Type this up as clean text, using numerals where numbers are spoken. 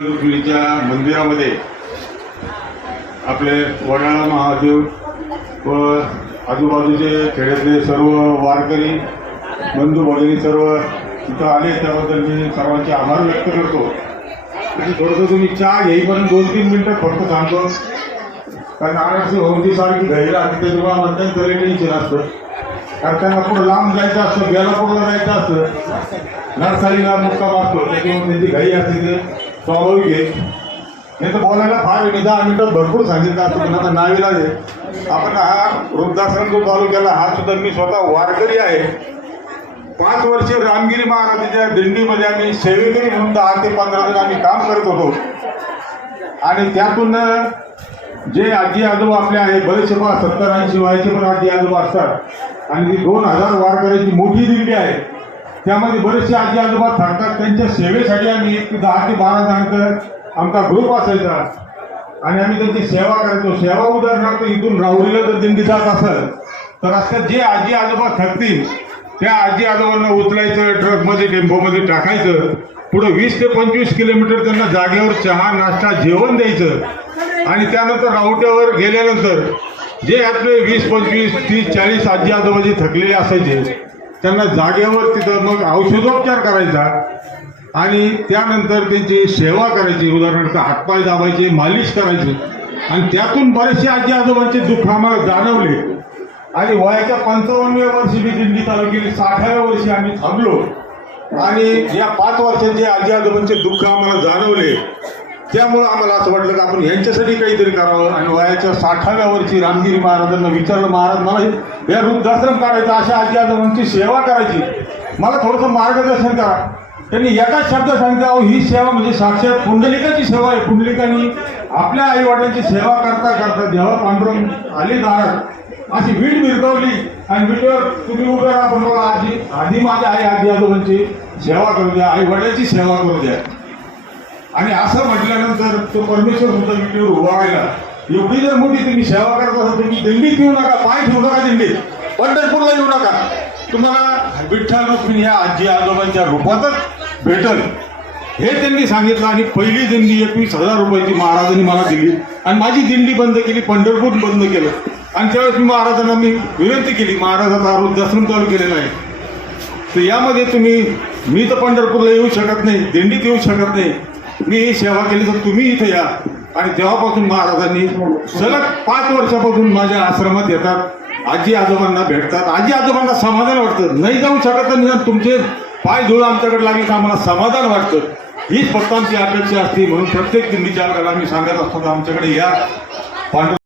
रुक्मिणीच्या मंदिरामध्ये आपले वडाळा महादेव व आजूबाजूचे खेड्यातले सर्व वारकरी बंधू भगिनी सर्व तिथं आले, त्याबद्दल मी सर्वांचे आभार व्यक्त करतो. आणि थोडंसं तुम्ही चहा घेईपर्यंत 2-3 मिनिटं फक्त सांगतो, कारण आरक्षी होमची सारखी घरी राहते ते तुम्हाला म्हणतात तरी टेन्शन असतं, कारण त्यांना पुढं लांब जायचं असतं, बेलापूरला जायचं असतं, नरसालीला मुक्काम असतो, त्याच्यामुळे त्यांची घाई असते. ते स्वाभाविक आहे. हे तर बोलायला फार 10 मिनिटात भरपूर सांगितलं असतं, पण आता नावीला दे. आपण हा वृद्धाश्रम जो चालू केला, हा सुद्धा मी स्वतः वारकरी आहे. 5 वर्ष रामगिरी महाराजांच्या दिंडीमध्ये आम्ही सेवेकरी म्हणून 10 ते 15 जण आम्ही काम करत होतो. आणि त्यातून जे आजी आजोबा आपले आहे, बरेचसे 70-80 वयाचे पण आजी आजोबा असतात. आणि ती 2000 वारकऱ्यांची मोठी दिंडी आहे. त्यामध्ये बरेचसे आजी आजोबा थांबतात. त्यांच्या सेवेसाठी आम्ही 10 ते 12 जणांचा आमचा ग्रुप असायचा आणि आम्ही त्यांची सेवा करायचो. सेवा उदाहरणार्थ इथून राहुरीला जर दिंडी जात असेल तर रस्त्यात जे आजी आजोबा थकतील त्या आजी आजोबांना उचलायचं, ट्रकमध्ये टेम्पोमध्ये टाकायचं, पुढं 20 ते 25 किलोमीटर त्यांना जागेवर चहा नाश्ता जेवण द्यायचं. आणि त्यानंतर राहुट्यावर गेल्यानंतर जे आपले 20, 25, 30, 40 आजी आजोबा जे थकलेले असायचे त्यांना जागेवर तिथं मग औषधोपचार करायचा आणि त्यानंतर त्यांची सेवा करायची. उदाहरणार्थ हातपाय दाबायचे, मालिश करायची. आणि त्यातून बरेचसे आजी आजोबांचे दुःख आम्हाला जाणवले. आणि वयाच्या 55व्या वर्षी मी दिंडी चालू केली. 60व्या वर्षी आम्ही थांबलो आणि या 5 वर्षांचे आजी आजोबांचे दुःख आम्हाला जाणवले. त्यामुळं आम्हाला असं वाटलं की आपण यांच्यासाठी काहीतरी करावं. आणि वयाच्या 60व्या वर्षी रामगिरी महाराजांना विचारलं, महाराज मला या वृद्धाश्रम काढायचं, अशा आजी आजोबांची सेवा करायची, मला थोडंसं मार्गदर्शन करा. त्यांनी एकाच शब्द सांगितलं, अहो ही सेवा म्हणजे साक्षात पुंडलिकाची सेवा आहे. पुंडलिकांनी आपल्या आई वडिलांची सेवा करता करता जेव्हा पांडुरंग आली दारात अशी वीट मिरकवली आणि वीटवर तुम्ही उभं राहा, पण मला आधी माझ्या आजी आजोबांची सेवा करू द्या, आई वडिलांची सेवा करू द्या. आणि असं म्हटल्यानंतर तो परमेश्वर सुद्धा विटेवर उभा राहिला. एवढी जर मोठी तुम्ही सेवा करत असाल तुम्ही दिंडीत येऊ नका, पाय ठेवू नका, दिंडीत पंढरपूरला येऊ नका, तुम्हाला विठ्ठल रुक्मिणी ह्या आजी आजोबांच्या रूपातच भेटल, हे त्यांनी सांगितलं. आणि पहिली दिंडी 21,000 रुपयाची महाराजांनी मला दिली आणि माझी दिंडी बंद केली, पंढरपूर बंद केलं. आणि त्यावेळेस मी महाराजांना विनंती केली, महाराजांचा वृद्धाश्रम चालू केलेला आहे, तर यामध्ये मी तर पंढरपूरला येऊ शकत नाही, दिंडीत येऊ शकत नाही, मी ही सेवा केली तर तुम्ही इथं या. आणि तेव्हापासून महाराजांनी सलग 5 वर्षापासून माझ्या आश्रमात येतात, आजी आजोबांना भेटतात. आजी आजोबांना समाधान वाटतं. नाही जाऊ शकत तर तुमचे पाय धुळं आमच्याकडे लागले तर आम्हाला समाधान वाटतं. हीच फक्त आमची अपेक्षा असते. म्हणून प्रत्येक दिंडी चालकाला आम्ही सांगत असतो, आमच्याकडे या.